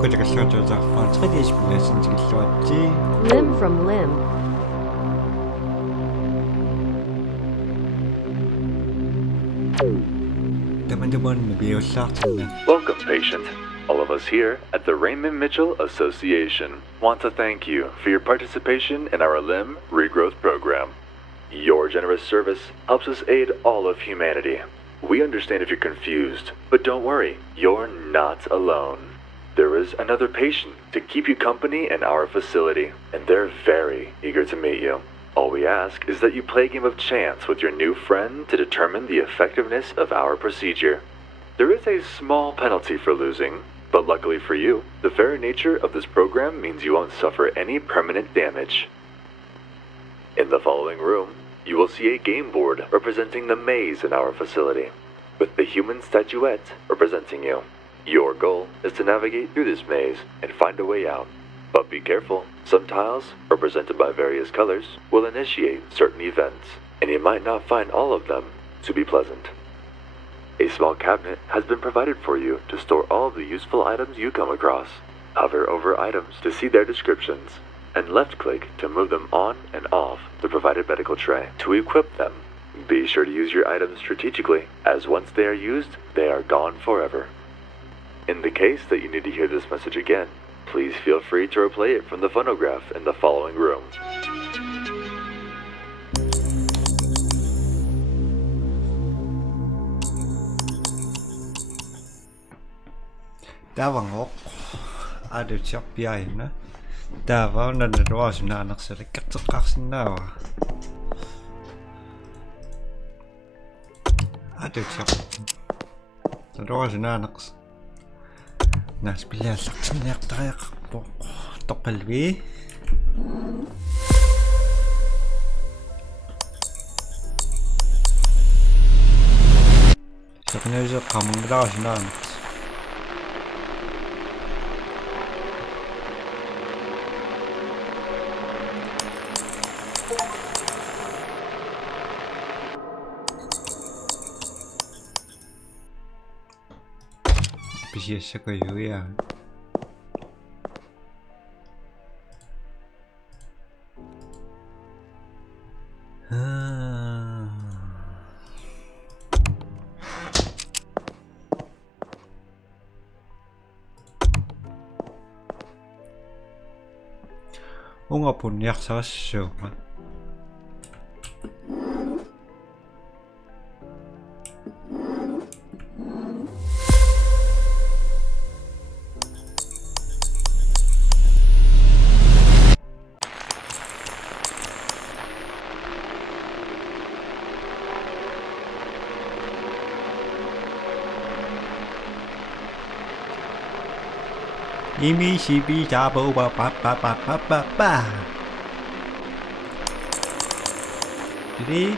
Limb from limb. Welcome, patient. All of us here at the Raymond Mitchell Association want to thank you for your participation in our limb regrowth program. Your generous service helps us aid all of humanity. We understand if you're confused, but don't worry, you're not alone. There is another patient to keep you company in our facility, and they're very eager to meet you. All we ask is that you play a game of chance with your new friend to determine the effectiveness of our procedure. There is a small penalty for losing, but luckily for you, the very nature of this program means you won't suffer any permanent damage. In the following room, you will see a game board representing the maze in our facility, with the human statuette representing you. Your goal is to navigate through this maze and find a way out. But be careful, some tiles, represented by various colors, will initiate certain events, and you might not find all of them to be pleasant. A small cabinet has been provided for you to store all of the useful items you come across. Hover over items to see their descriptions, and left-click to move them on and off the provided medical tray to equip them. Be sure to use your items strategically, as once they are used, they are gone forever. In the case that you need to hear this message again, please feel free to replay it from the phonograph in the following room. Davangok ada siap biain na. Davao na naroas na anak sa likak na. Ada siap. Naroas na anak. Nas bilya saksan yak tayak po topalwi. Saknya jo kamang naroas na anak. Bisa kayo yan. Nga punyak sa show. 이미 시비 잡아 빠빠빠빠빠빠 그래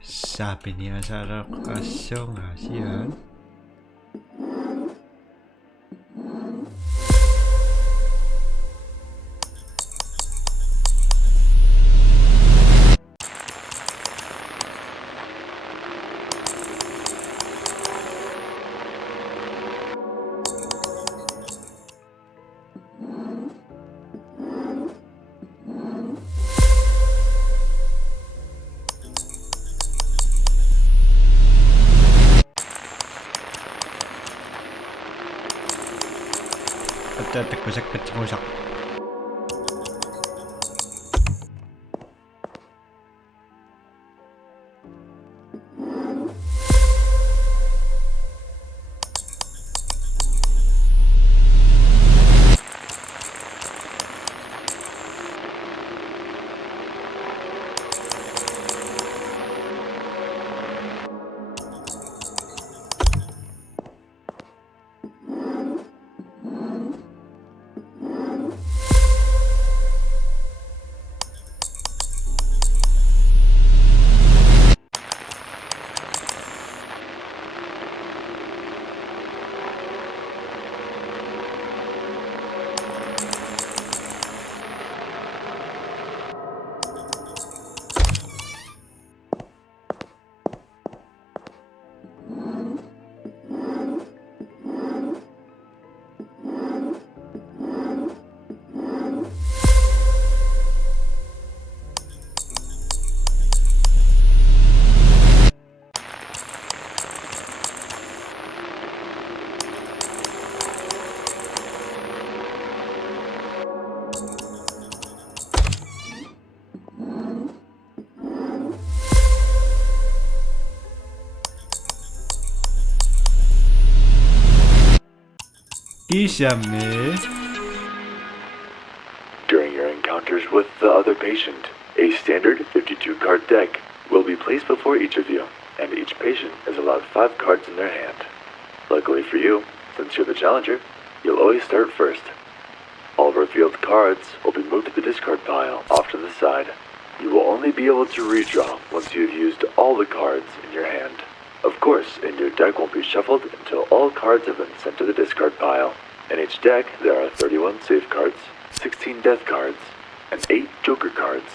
sabi niya sa lokasyon Asian tak kusak. Ishame. During your encounters with the other patient, a standard 52-card deck will be placed before each of you, and each patient is allowed 5 cards in their hand. Luckily for you, since you're the challenger, you'll always start first. All revealed cards will be moved to the discard pile off to the side. You will only be able to redraw once you've used all the cards in your hand. Of course, and your deck won't be shuffled until all cards have been sent to the discard pile. In each deck, there are 31 save cards, 16 death cards, and 8 joker cards.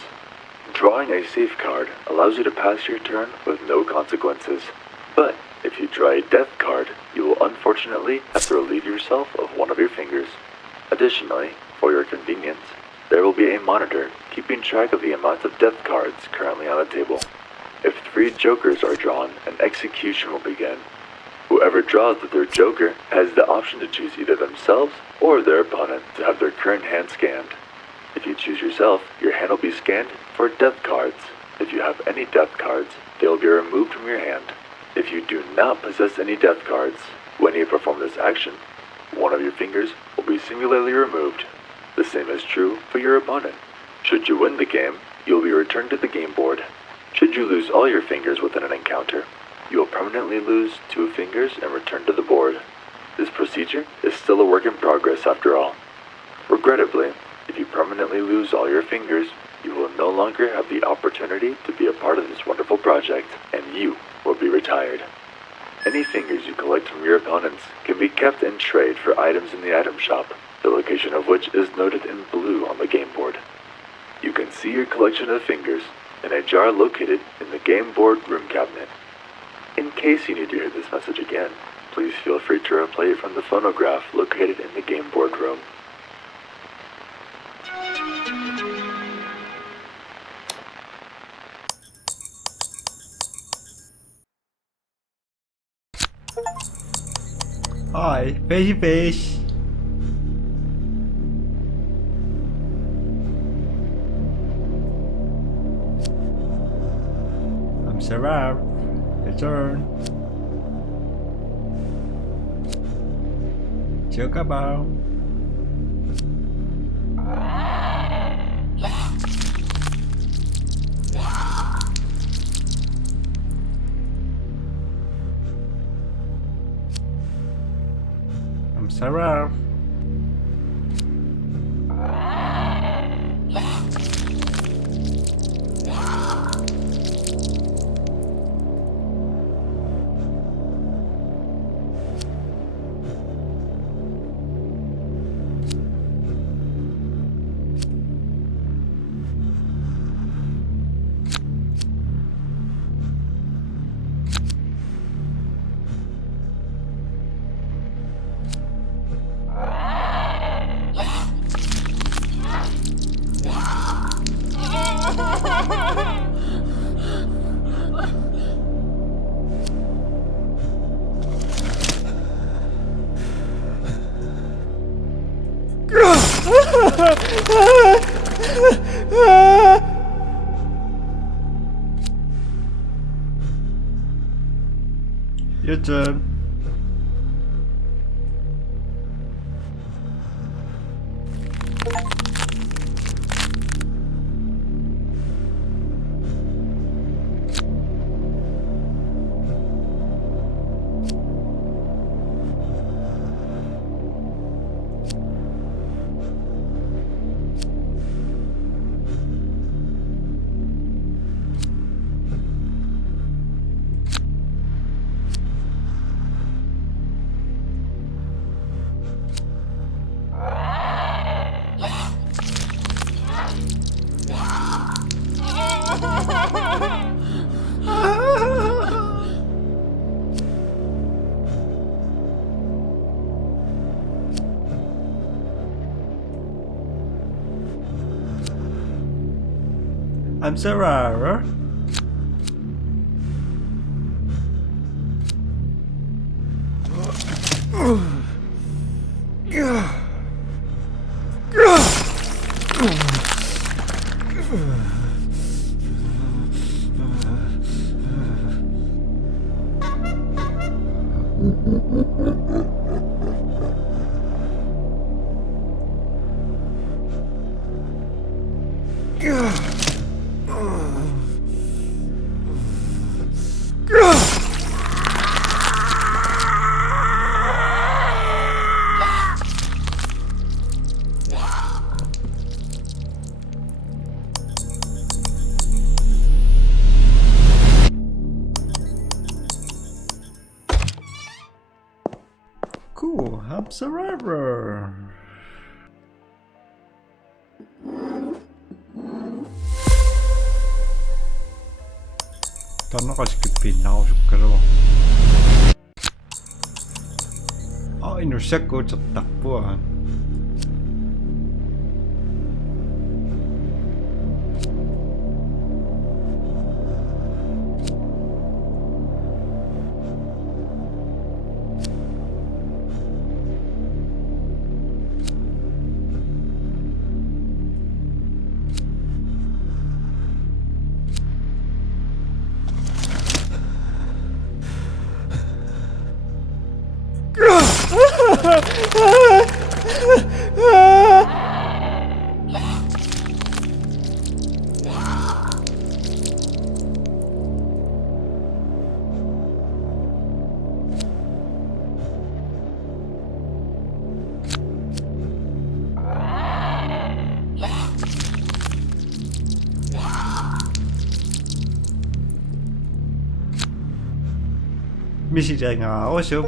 Drawing a save card allows you to pass your turn with no consequences. But if you draw a death card, you will unfortunately have to relieve yourself of one of your fingers. Additionally, for your convenience, there will be a monitor keeping track of the amount of death cards currently on the table. If 3 jokers are drawn, an execution will begin. Whoever draws the 3rd joker has the option to choose either themselves or their opponent to have their current hand scanned. If you choose yourself, your hand will be scanned for death cards. If you have any death cards, they will be removed from your hand. If you do not possess any death cards, when you perform this action, one of your fingers will be singularly removed. The same is true for your opponent. Should you win the game, you will be returned to the game board. Should you lose all your fingers within an encounter, you will permanently lose 2 fingers and return to the board. This procedure is still a work in progress after all. Regrettably, if you permanently lose all your fingers, you will no longer have the opportunity to be a part of this wonderful project, and you will be retired. Any fingers you collect from your opponents can be kept and traded for items in the item shop, the location of which is noted in blue on the game board. You can see your collection of fingers in a jar located in the game board room cabinet. In case you need to hear this message again, please feel free to replay it from the phonograph located in the game board room. Hi, fishy fish. I'm Sarah. Your turn. Chocobo. I'm Sarah. Your turn. I'm Sarah. Cool, I'm survivor. Tanakashi pinausukkelu. Ainut se kutsuttaa puolen. Misi nga oso.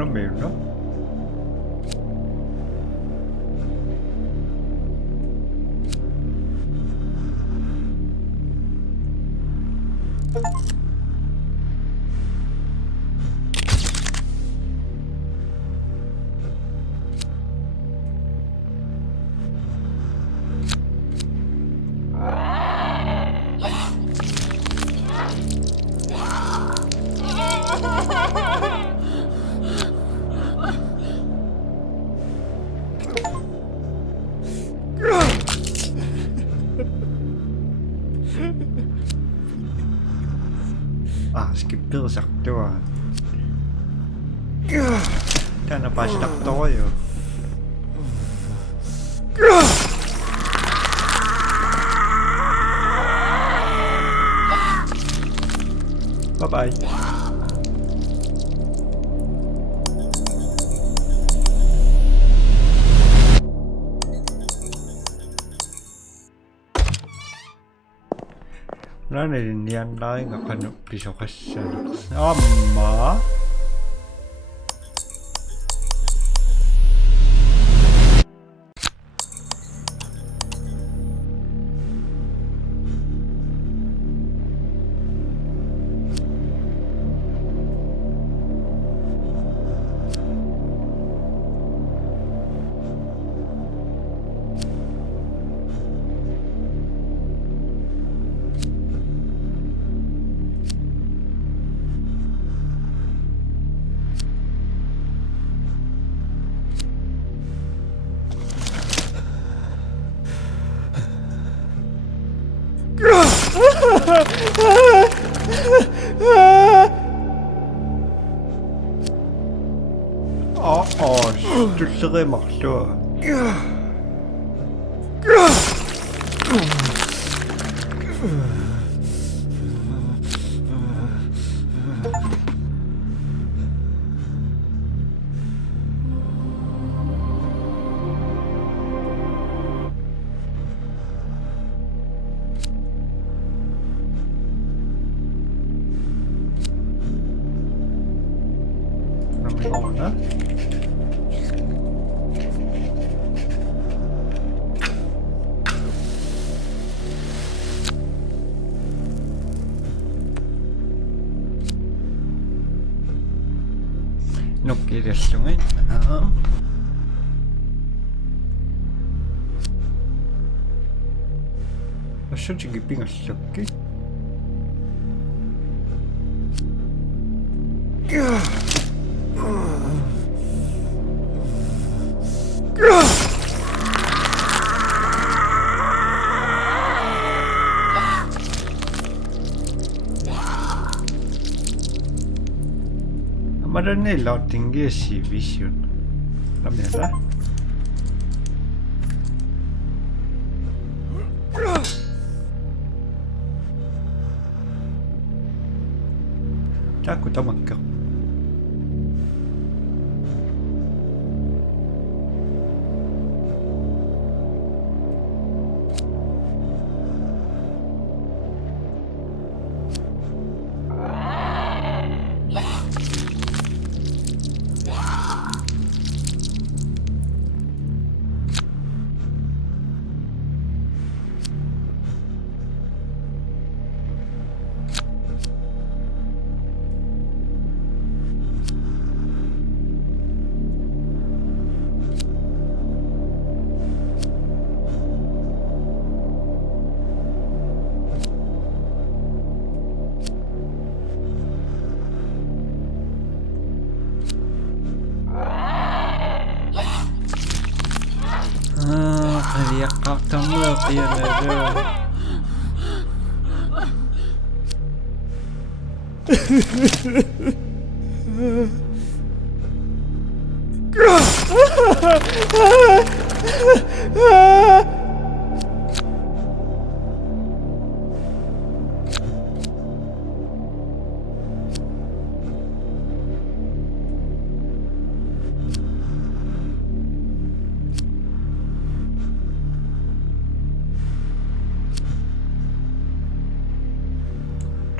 Non vedo. Ah, skipper sakto ah. Kaya napasilakto kayo. Bye-bye. 나는 나이가 가는 비서갔어. 엄마. Stützere macht du. Namn нуккилерлугин ассутиги пингаллакки Amaranne lottingi vision. Lamera. Taku tamakka. Qariyaqqaartarmuа qiyanaalaa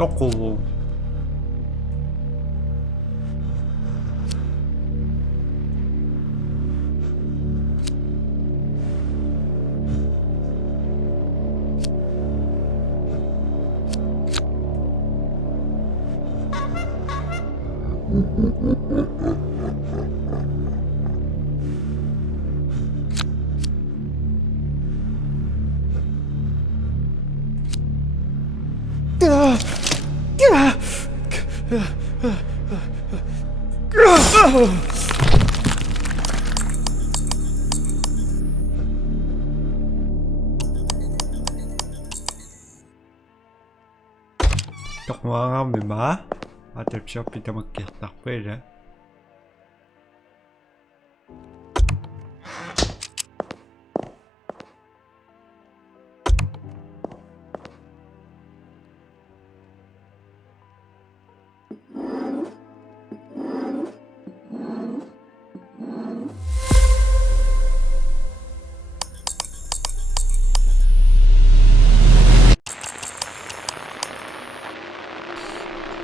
toquu toqmaangaammimaa atapsiorpi tamakkiartarpiila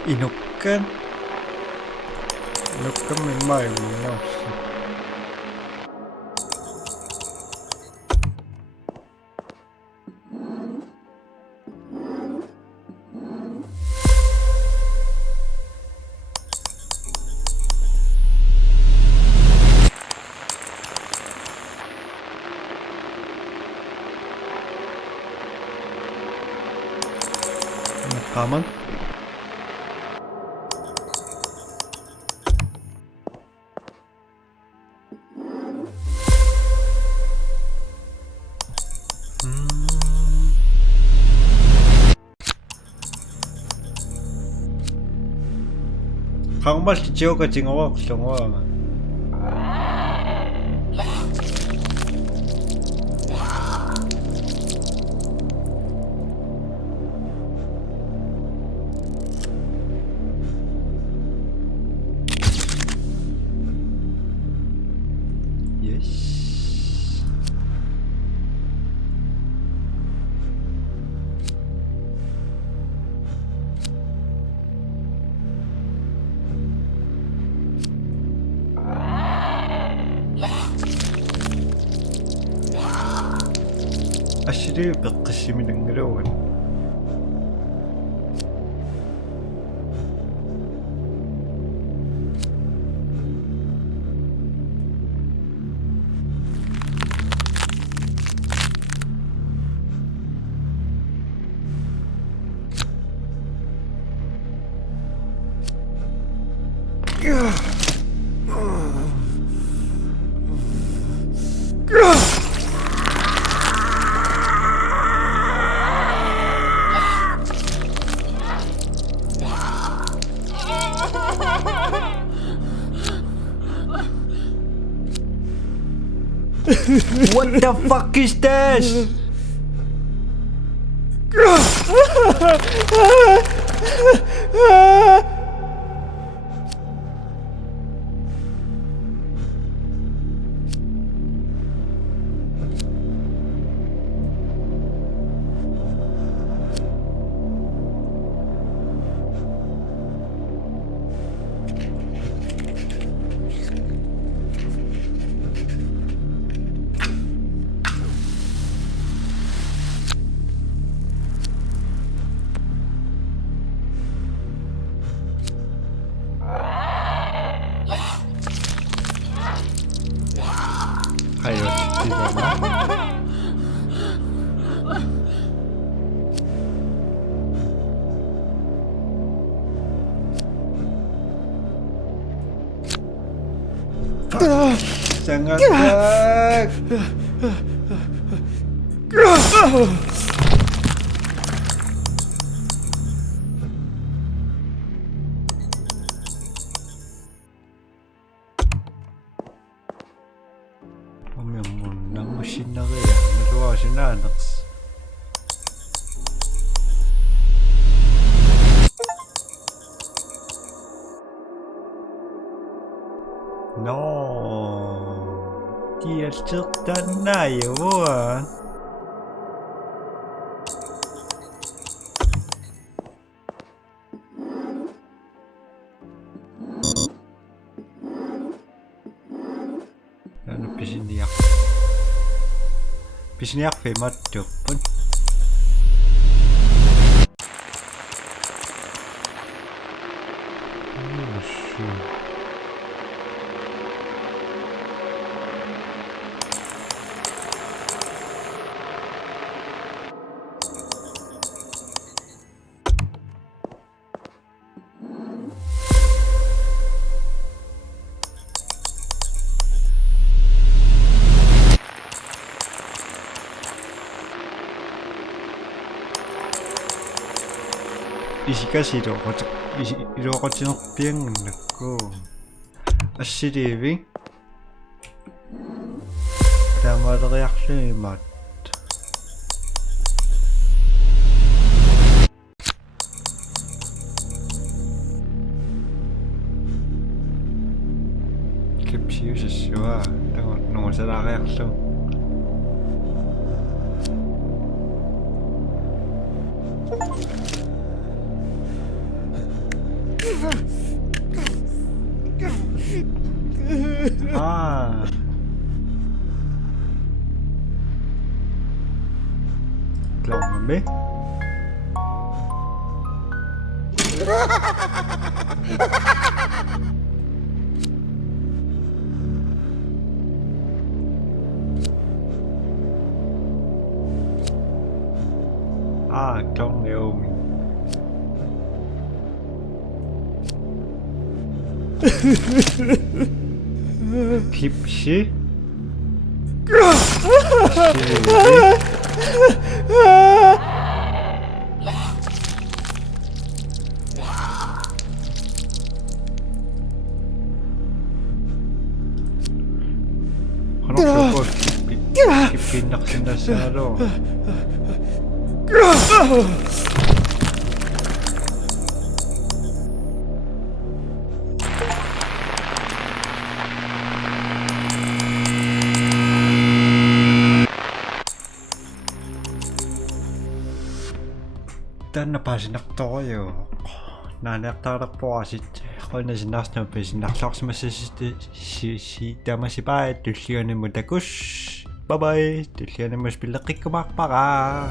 inukkan memang kaman 강발 지어가 징어와 구성와 أشري بقشي من النجرون What the fuck is this? Kayo, dito na. Sangat lag. Ng machine na kaya nagawa siya na anak. No, gerçekten ne bu? Ano pisiniyak? Pisiniyak ve matyok pun. 이시까지 이러고지 비행 넣고 아시리비 다마다 약속이 맞 캡시우스와 농사다가 약속 아 lòng biết à trong đều 깊이 한옥 깊이 낙신다시하러 Tänne pääsin naktojo. Näin näyttää poa sitten. Koin sen nästan pääsin naktauksemassa tämmöisiä päättyisiä, mutta kus. Bye bye. Tyliä myös pillä kikkomakparaa.